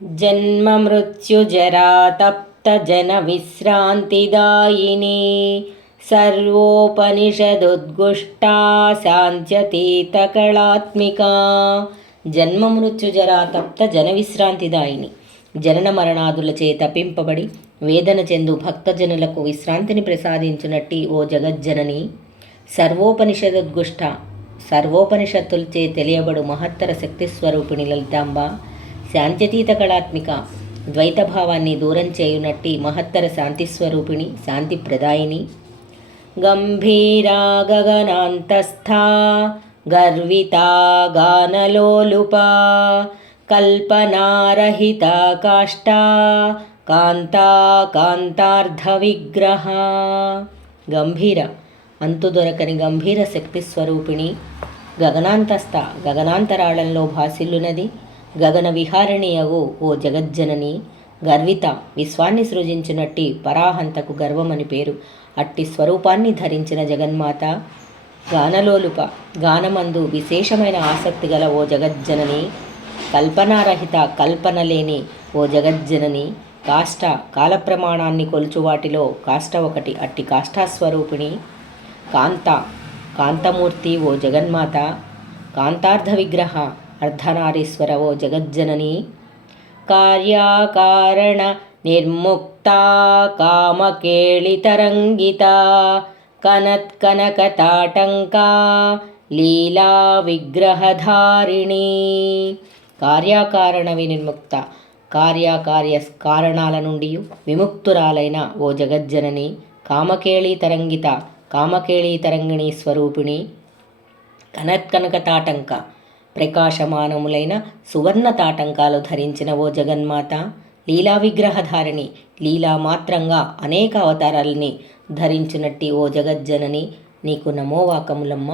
जन्ममृत्युजरातप्तजनविश्रान्तिदायिनी सर्वोपनिषदुद्गुष्टा శాంత్యతీతకళాత్మికా జన్మమృత్యుజరాతప్త జన విశ్రాంతిదాయిని జనన మరణాదులచే తప్పింపబడి వేదన చెందు భక్తజనులకు విశ్రాంతిని ప్రసాదించునట్టి ఓ జగజ్జనని సర్వోపనిషదుద్గుష్ట సర్వోపనిషత్తులచే తెలియబడు మహత్తర శక్తి స్వరూపిణి లలితాంబ శాంత్యతీత కళాత్మిక ద్వైతభావాన్ని దూరం చేయునట్టి మహత్తర శాంతి స్వరూపిణి శాంతి ప్రదాయిని గంభీరా గగనాంతస్థా గర్వితా గానలోలుపా కల్పనారహిత కాష్టా కాంతా కాంతార్ధవిగ్రహ గంభీర అంతు దొరకని గంభీర శక్తి స్వరూపిణి గగనాంతస్థ గగనాంతరాళంలో భాసిల్లునది. గగన విహారిణియగు ఓ జగజ్జనని. గర్విత విశ్వాన్ని సృజించినట్టి పరాహంతకు గర్వమని పేరు. అట్టి స్వరూపాన్ని ధరించిన జగన్మాత గానలోలుప గానమందు విశేషమైన ఆసక్తి గల ఓ జగజ్జనని. కల్పనారహిత కల్పన లేని ఓ జగజ్జనని. కాష్ట కాలప్రమాణాన్ని కొలుచు వాటిలో కాష్ట ఒకటి అట్టి కాష్టాస్వరూపిణి. కాంత కాంతమూర్తి ఓ జగన్మాత. కాంతార్థ విగ్రహ అర్ధనారీశ్వర ఓ జగజ్జనని. కార్యాకారణ నిర్ముక్త కామకేళితరంగిత. కనత్కనకతాటంకా లీలా విగ్రహధారిణి కార్యాకారణ వినిర్ముక్త కార్యకార్య కారణాల నుండి విముక్తురాలైన ఓ జగజ్జనని. కామకేళి తరంగిత కామకేళి తరంగిణి స్వరూపిణి. కనత్కనక తాటంక ప్రకాశమానములైన సువర్ణ తాటంకాలు ధరించిన ఓ జగన్మాత లీలా విగ్రహధారిణి లీలా మాత్రంగా అనేక అవతారాలని ధరించినట్టి ఓ జగజ్జనని నీకు నమోవాకములమ్మ.